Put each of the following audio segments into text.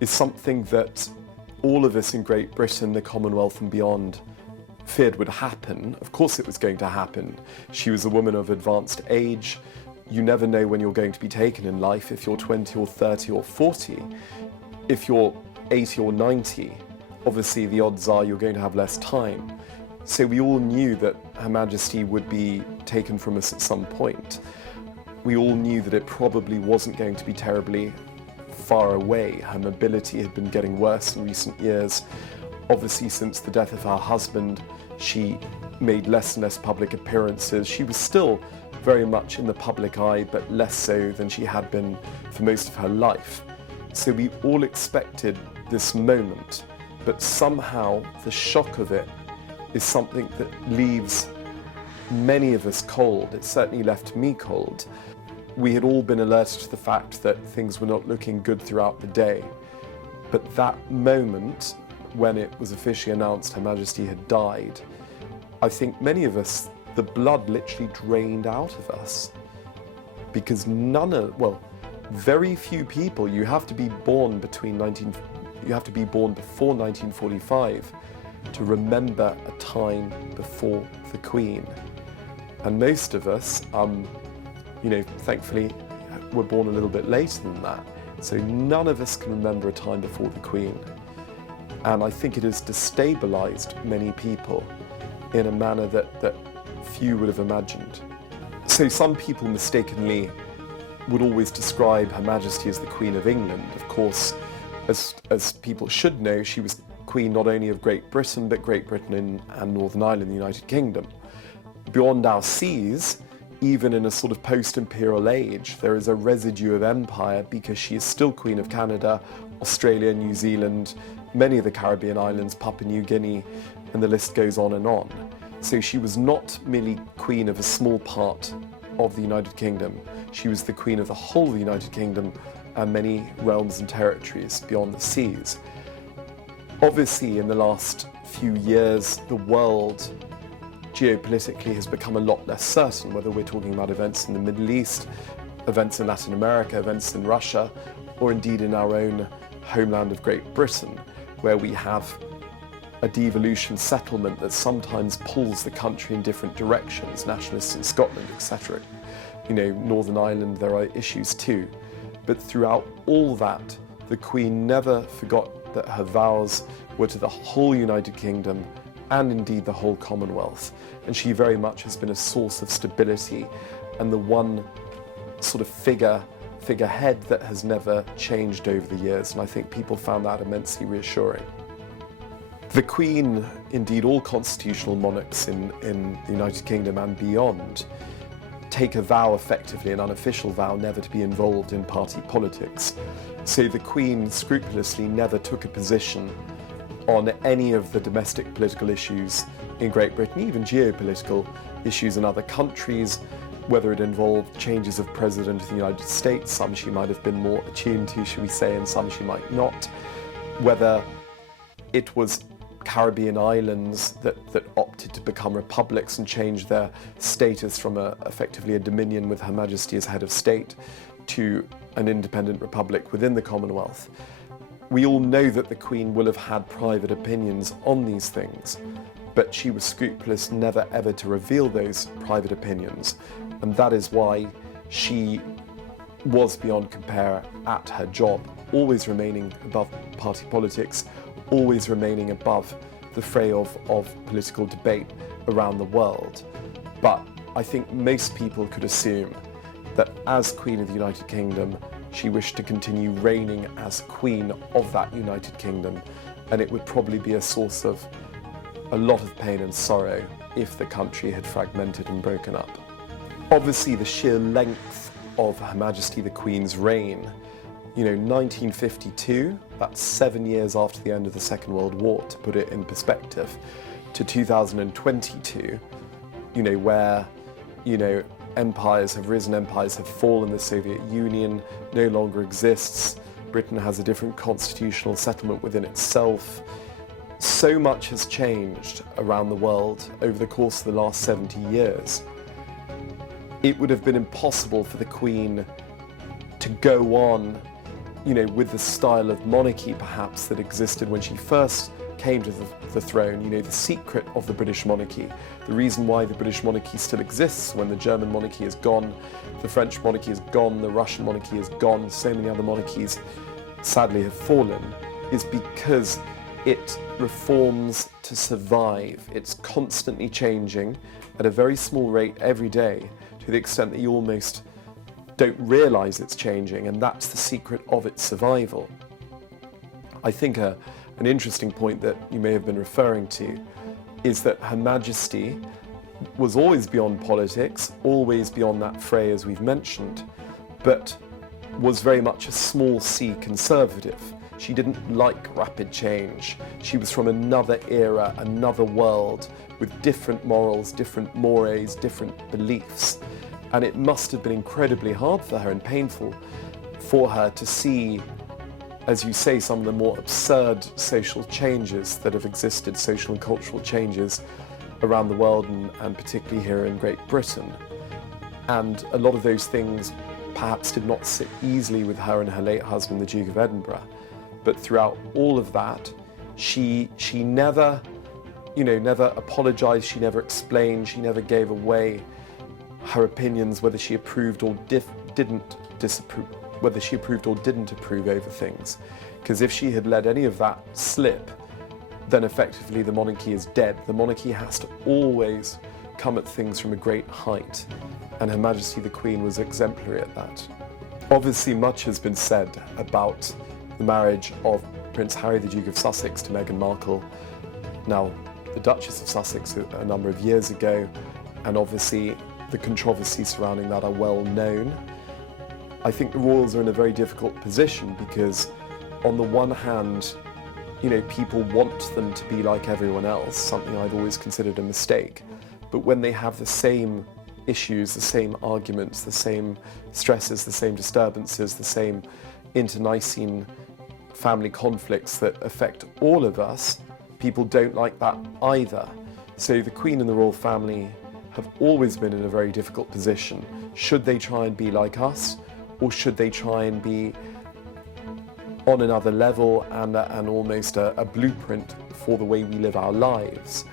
is something that all of us in Great Britain, the Commonwealth and beyond feared would happen. Of course it was going to happen. She was a woman of advanced age. You never know when you're going to be taken in life, if you're 20 or 30 or 40. If you're 80 or 90, obviously the odds are you're going to have less time. So we all knew that Her Majesty would be taken from us at some point. We all knew that it probably wasn't going to be terribly far away. Her mobility had been getting worse in recent years. Obviously, since the death of her husband, she made less and less public appearances. She was still very much in the public eye, but less so than she had been for most of her life. So we all expected this moment, but somehow the shock of it is something that leaves many of us cold. It certainly left me cold. We had all been alerted to the fact that things were not looking good throughout the day, but that moment when it was officially announced Her Majesty had died, I think many of us, the blood literally drained out of us, because very few people, you have to be born before 1945 to remember a time before the Queen. And most of us, thankfully, were born a little bit later than that. So none of us can remember a time before the Queen. And I think it has destabilised many people in a manner that few would have imagined. So some people mistakenly would always describe Her Majesty as the Queen of England. Of course, as people should know, she was Queen not only of Great Britain, but Great Britain and Northern Ireland, the United Kingdom. Beyond our seas, even in a sort of post-imperial age, there is a residue of empire because she is still Queen of Canada, Australia, New Zealand, many of the Caribbean islands, Papua New Guinea, and the list goes on and on. So she was not merely Queen of a small part of the United Kingdom. She was the Queen of the whole of the United Kingdom and many realms and territories beyond the seas. Obviously, in the last few years, the world geopolitically has become a lot less certain, whether we're talking about events in the Middle East, events in Latin America, events in Russia, or indeed in our own homeland of Great Britain, where we have a devolution settlement that sometimes pulls the country in different directions, nationalists in Scotland, etc. Northern Ireland, there are issues too. But throughout all that, the Queen never forgot that her vows were to the whole United Kingdom and indeed the whole Commonwealth. And she very much has been a source of stability and the one sort of figurehead that has never changed over the years. And I think people found that immensely reassuring. The Queen, indeed all constitutional monarchs in the United Kingdom and beyond, take a vow, effectively an unofficial vow, never to be involved in party politics. So the Queen scrupulously never took a position on any of the domestic political issues in Great Britain, even geopolitical issues in other countries, whether it involved changes of President of the United States, some she might have been more attuned to, should we say, and some she might not, whether it was Caribbean islands that opted to become republics and change their status from effectively a dominion with Her Majesty as head of state to an independent republic within the Commonwealth. We all know that the Queen will have had private opinions on these things, but she was scrupulous never ever to reveal those private opinions, and that is why she was beyond compare at her job, always remaining above party politics, always remaining above the fray of political debate around the world. But I think most people could assume that as Queen of the United Kingdom, she wished to continue reigning as Queen of that United Kingdom, and it would probably be a source of a lot of pain and sorrow if the country had fragmented and broken up. Obviously, the sheer length of Her Majesty the Queen's reign, 1952, that's 7 years after the end of the Second World War, to put it in perspective, to 2022, where, empires have risen, empires have fallen, the Soviet Union no longer exists, Britain has a different constitutional settlement within itself. So much has changed around the world over the course of the last 70 years. It would have been impossible for the Queen to go on with the style of monarchy perhaps that existed when she first came to the throne, the secret of the British monarchy, the reason why the British monarchy still exists when the German monarchy is gone, the French monarchy is gone, the Russian monarchy is gone, so many other monarchies sadly have fallen, is because it reforms to survive. It's constantly changing at a very small rate every day, to the extent that you almost don't realise it's changing, and that's the secret of its survival. I think an interesting point that you may have been referring to is that Her Majesty was always beyond politics, always beyond that fray as we've mentioned, but was very much a small c conservative. She didn't like rapid change. She was from another era, another world, with different morals, different mores, different beliefs. And it must have been incredibly hard for her and painful for her to see, as you say, some of the more absurd social changes that have existed, social and cultural changes around the world, and particularly here in Great Britain. And a lot of those things perhaps did not sit easily with her and her late husband, the Duke of Edinburgh. But throughout all of that, she never, never apologized, she never explained, she never gave away her opinions, whether she approved or didn't disapprove, whether she approved or didn't approve over things. Because if she had let any of that slip, then effectively the monarchy is dead. The monarchy has to always come at things from a great height, and Her Majesty the Queen was exemplary at that. Obviously, much has been said about the marriage of Prince Harry, the Duke of Sussex, to Meghan Markle, now the Duchess of Sussex, a number of years ago, and obviously the controversies surrounding that are well known. I think the royals are in a very difficult position because, on the one hand, people want them to be like everyone else, something I've always considered a mistake. But when they have the same issues, the same arguments, the same stresses, the same disturbances, the same internecine family conflicts that affect all of us, people don't like that either. So the Queen and the royal family have always been in a very difficult position. Should they try and be like us, or should they try and be on another level and almost a blueprint for the way we live our lives?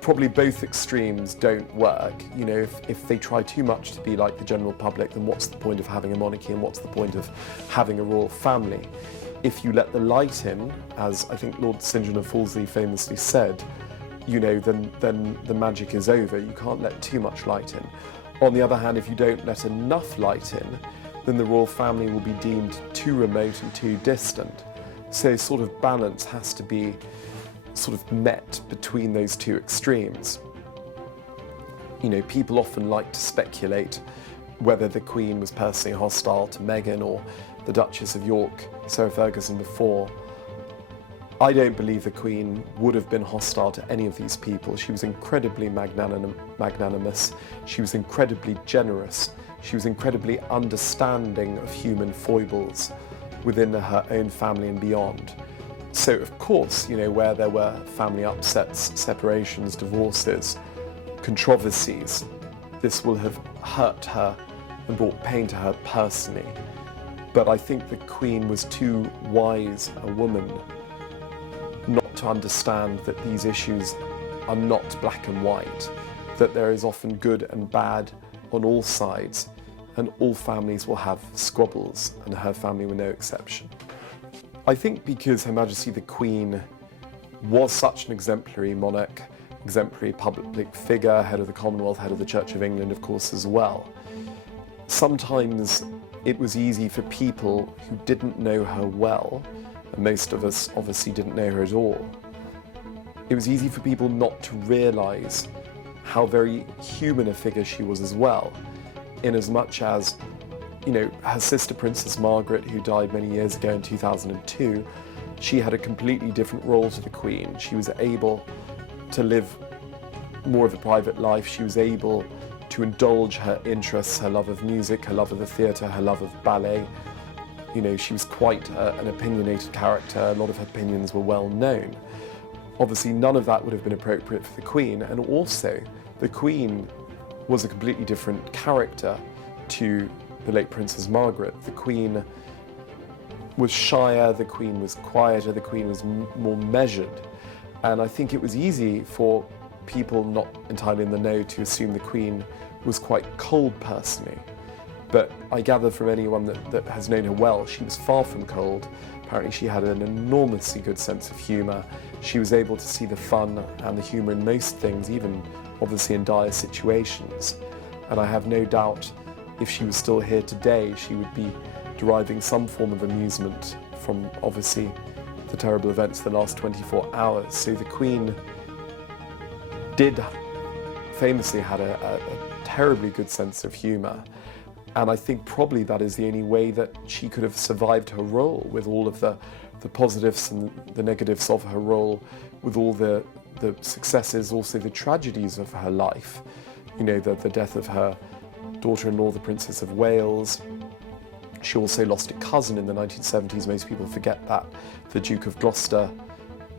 Probably both extremes don't work. If they try too much to be like the general public, then what's the point of having a monarchy and what's the point of having a royal family? If you let the light in, as I think Lord St John of Wolsey famously said, then the magic is over. You can't let too much light in. On the other hand, if you don't let enough light in, then the royal family will be deemed too remote and too distant. So sort of balance has to be sort of met between those two extremes. People often like to speculate whether the Queen was personally hostile to Meghan or the Duchess of York, Sarah Ferguson, before. I don't believe the Queen would have been hostile to any of these people. She was incredibly magnanimous. She was incredibly generous. She was incredibly understanding of human foibles within her own family and beyond. So, of course, where there were family upsets, separations, divorces, controversies, this will have hurt her and brought pain to her personally. But I think the Queen was too wise a woman not to understand that these issues are not black and white, that there is often good and bad on all sides, and all families will have squabbles, and her family were no exception. I think because Her Majesty the Queen was such an exemplary monarch, exemplary public figure, head of the Commonwealth, head of the Church of England, of course, as well, sometimes it was easy for people who didn't know her well, and most of us obviously didn't know her at all, it was easy for people not to realise how very human a figure she was as well, in as much as, her sister Princess Margaret, who died many years ago in 2002, she had a completely different role to the Queen. She was able to live more of a private life. She was able to indulge her interests, her love of music, her love of the theatre, her love of ballet. She was quite an opinionated character. A lot of her opinions were well known. Obviously, none of that would have been appropriate for the Queen, and also the Queen was a completely different character to the late Princess Margaret. The Queen was shyer, the Queen was quieter, the Queen was more measured. And I think it was easy for people not entirely in the know to assume the Queen was quite cold personally. But I gather from anyone that has known her well, she was far from cold. Apparently she had an enormously good sense of humour. She was able to see the fun and the humour in most things, even obviously in dire situations. And I have no doubt if she was still here today, she would be deriving some form of amusement from obviously the terrible events of the last 24 hours. So the Queen did famously had a terribly good sense of humour. And I think probably that is the only way that she could have survived her role, with all of the positives and the negatives of her role, with all the successes, also the tragedies of her life. You know, the death of her daughter-in-law, the Princess of Wales. She also lost a cousin in the 1970s. Most people forget that. The Duke of Gloucester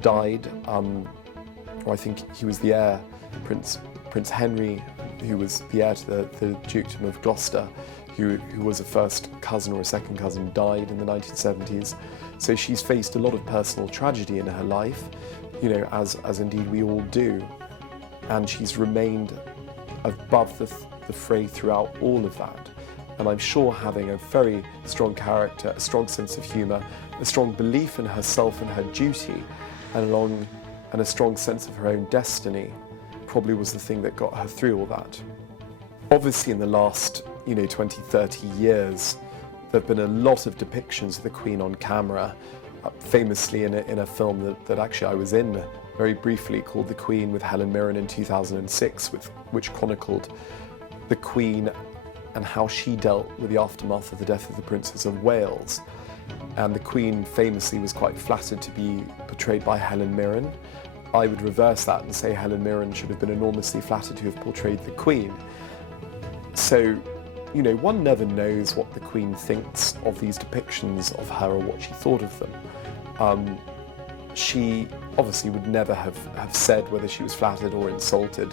died. I think he was the heir, Prince Henry, who was the heir to the Dukedom of Gloucester, who was a first cousin or a second cousin, died in the 1970s. So she's faced a lot of personal tragedy in her life, you know, as indeed we all do. And she's remained above the fray throughout all of that. And I'm sure having a very strong character, a strong sense of humour, a strong belief in herself and her duty, and a strong sense of her own destiny probably was the thing that got her through all that. Obviously in the last 20, 30 years, there have been a lot of depictions of the Queen on camera, famously in a film that actually I was in very briefly, called The Queen, with Helen Mirren in 2006, which chronicled the Queen and how she dealt with the aftermath of the death of the Princess of Wales. And the Queen famously was quite flattered to be portrayed by Helen Mirren. I would reverse that and say Helen Mirren should have been enormously flattered to have portrayed the Queen. So, one never knows what the Queen thinks of these depictions of her or what she thought of them. She obviously would never have said whether she was flattered or insulted.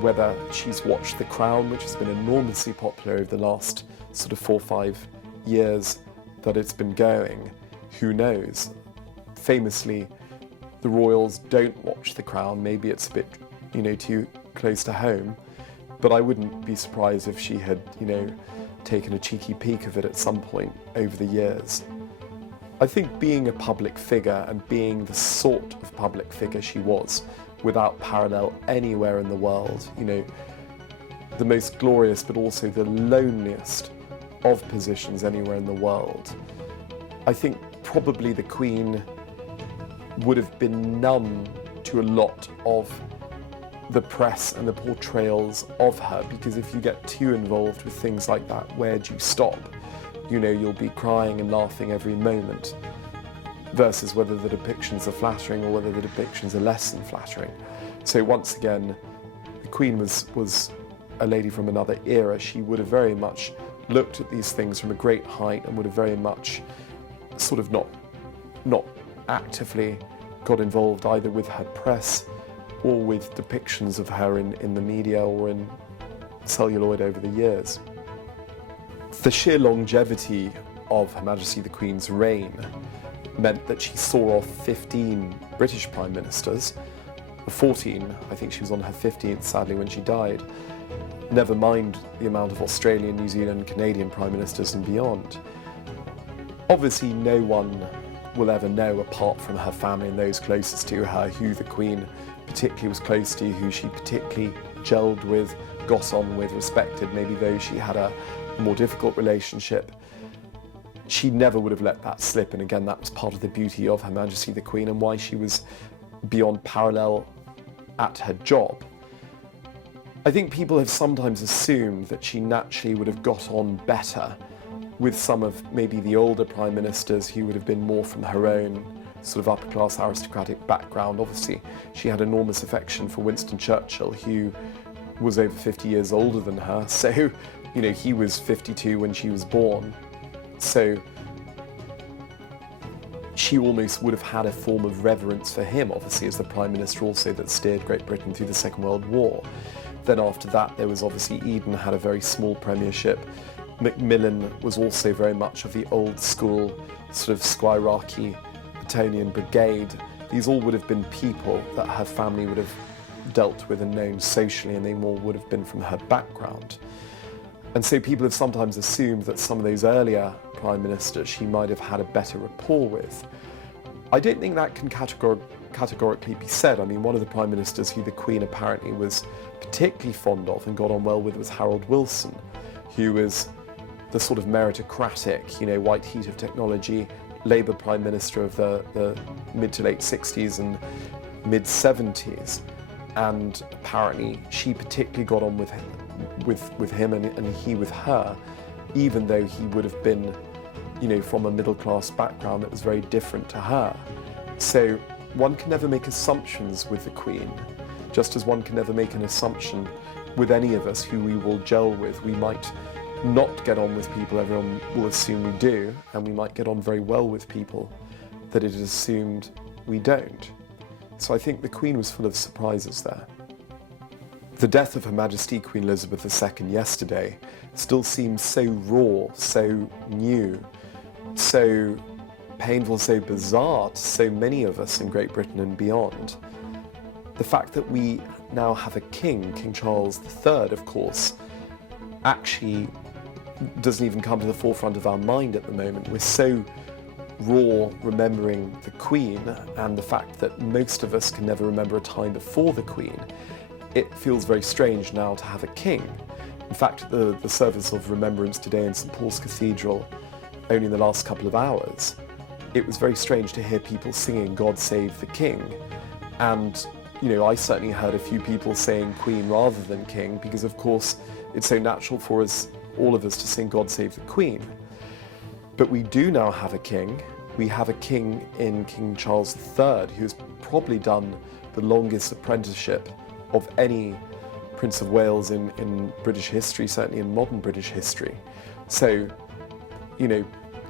Whether she's watched The Crown, which has been enormously popular over the last sort of 4 or 5 years that it's been going, who knows? Famously, the royals don't watch The Crown. Maybe it's a bit, too close to home, but I wouldn't be surprised if she had, taken a cheeky peek of it at some point over the years. I think being a public figure and being the sort of public figure she was, without parallel anywhere in the world, the most glorious but also the loneliest of positions anywhere in the world. I think probably the Queen would have been numb to a lot of the press and the portrayals of her, because if you get too involved with things like that, where do you stop? You'll be crying and laughing every moment, versus whether the depictions are flattering or whether the depictions are less than flattering. So once again, the Queen was a lady from another era. She would have very much looked at these things from a great height and would have very much sort of not actively got involved either with her press or with depictions of her in the media or in celluloid over the years. The sheer longevity of Her Majesty the Queen's reign meant that she saw off 15 British Prime Ministers, 14, I think she was on her 15th sadly when she died, never mind the amount of Australian, New Zealand, Canadian Prime Ministers and beyond. Obviously no one will ever know, apart from her family and those closest to her, who the Queen particularly was close to, who she particularly gelled with, got on with, respected, maybe those she had a more difficult relationship. She never would have let that slip, and again that was part of the beauty of Her Majesty the Queen and why she was beyond parallel at her job. I think people have sometimes assumed that she naturally would have got on better with some of maybe the older Prime Ministers who would have been more from her own sort of upper-class aristocratic background. Obviously, she had enormous affection for Winston Churchill, who was over 50 years older than her, so, he was 52 when she was born. So she almost would have had a form of reverence for him, obviously, as the Prime Minister also that steered Great Britain through the Second World War. Then after that, there was obviously Eden had a very small premiership. Macmillan was also very much of the old school sort of squirarchy Etonian brigade. These all would have been people that her family would have dealt with and known socially, and they more would have been from her background. And so people have sometimes assumed that some of those earlier prime ministers she might have had a better rapport with. I don't think that can categorically be said. I mean, one of the prime ministers who the Queen apparently was particularly fond of and got on well with was Harold Wilson, who was the sort of meritocratic, white heat of technology, Labour Prime Minister of the mid to late 60s and mid 70s. And apparently she particularly got on with him and he with her, even though he would have been, from a middle class background that was very different to her. So one can never make assumptions with the Queen, just as one can never make an assumption with any of us who we will gel with. We might not get on with people everyone will assume we do, and we might get on very well with people that it is assumed we don't. So I think the Queen was full of surprises there. The death of Her Majesty Queen Elizabeth II yesterday still seems so raw, so new, so painful, so bizarre to so many of us in Great Britain and beyond. The fact that we now have a king, King Charles III, of course, actually doesn't even come to the forefront of our mind at the moment. We're so raw remembering the Queen and the fact that most of us can never remember a time before the Queen. It feels very strange now to have a king. In fact, the service of remembrance today in St Paul's Cathedral, only in the last couple of hours, it was very strange to hear people singing God Save the King. And, I certainly heard a few people saying Queen rather than King, because of course it's so natural for us, all of us, to sing God Save the Queen. But we do now have a king. We have a king in King Charles III, who's probably done the longest apprenticeship of any Prince of Wales in British history, certainly in modern British history. So,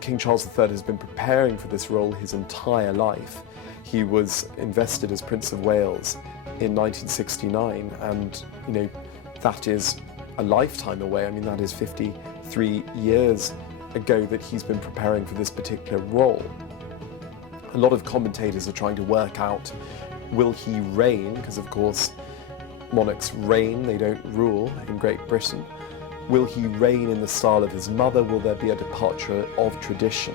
King Charles III has been preparing for this role his entire life. He was invested as Prince of Wales in 1969, and, that is a lifetime away. I mean, that is 53 years ago that he's been preparing for this particular role. A lot of commentators are trying to work out, will he reign? Because of course monarchs reign, they don't rule in Great Britain. Will he reign in the style of his mother? Will there be a departure of tradition?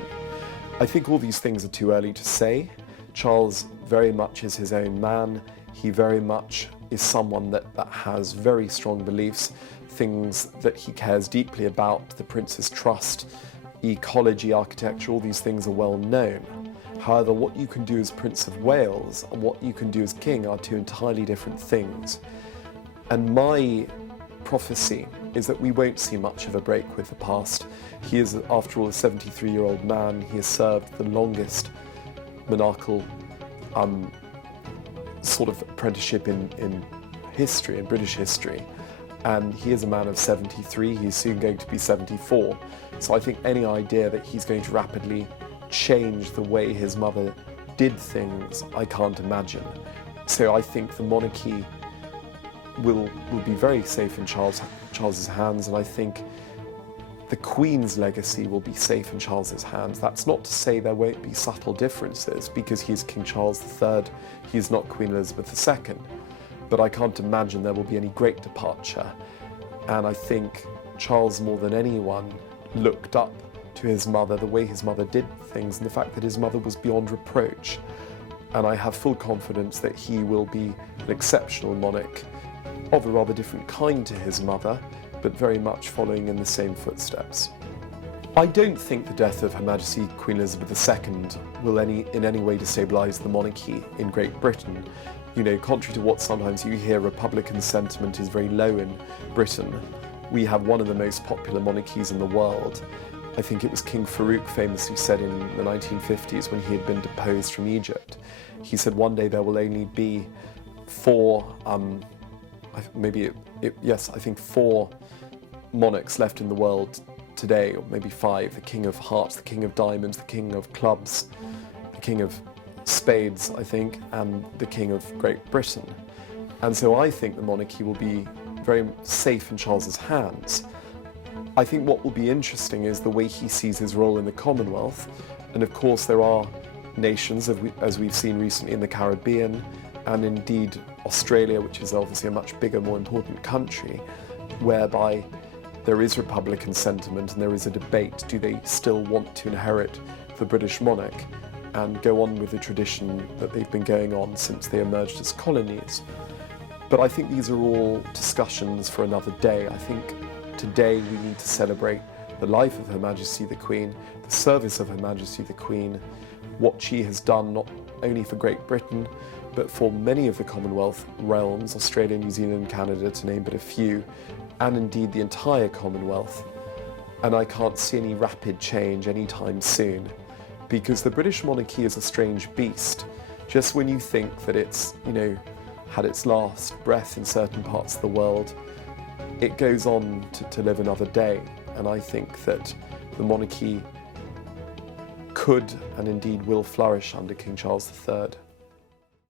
I think all these things are too early to say. Charles very much is his own man. He very much is someone that has very strong beliefs, things that he cares deeply about, the Prince's trust, ecology, architecture, all these things are well known. However, what you can do as Prince of Wales and what you can do as King are two entirely different things. And my prophecy is that we won't see much of a break with the past. He is, after all, a 73-year-old man. He has served the longest monarchical sort of apprenticeship in history, in British history. And he is a man of 73, he's soon going to be 74. So I think any idea that he's going to rapidly change the way his mother did things, I can't imagine. So I think the monarchy will be very safe in Charles's hands, and I think the Queen's legacy will be safe in Charles's hands. That's not to say there won't be subtle differences, because he's King Charles III, he's not Queen Elizabeth II. But I can't imagine there will be any great departure. And I think Charles, more than anyone, looked up to his mother, the way his mother did things, and the fact that his mother was beyond reproach. And I have full confidence that he will be an exceptional monarch, of a rather different kind to his mother, but very much following in the same footsteps. I don't think the death of Her Majesty Queen Elizabeth II will in any way destabilise the monarchy in Great Britain. Contrary to what sometimes you hear, Republican sentiment is very low in Britain. We have one of the most popular monarchies in the world. I think it was King Farouk famously said in the 1950s, when he had been deposed from Egypt, he said one day there will only be four monarchs left in the world today, or maybe five: the King of Hearts, the King of Diamonds, the King of Clubs, the King of Spades, I think, and the King of Great Britain. And so I think the monarchy will be very safe in Charles's hands. I think what will be interesting is the way he sees his role in the Commonwealth. And of course there are nations, as we've seen recently in the Caribbean, and indeed Australia, which is obviously a much bigger, more important country, whereby there is Republican sentiment and there is a debate. Do they still want to inherit the British monarch and go on with the tradition that they've been going on since they emerged as colonies? But I think these are all discussions for another day. I think today we need to celebrate the life of Her Majesty the Queen, the service of Her Majesty the Queen, what she has done not only for Great Britain, but for many of the Commonwealth realms, Australia, New Zealand, Canada, to name but a few, and indeed the entire Commonwealth. And I can't see any rapid change anytime soon, because the British monarchy is a strange beast. Just when you think that it's, had its last breath in certain parts of the world, it goes on to live another day. And I think that the monarchy could and indeed will flourish under King Charles III.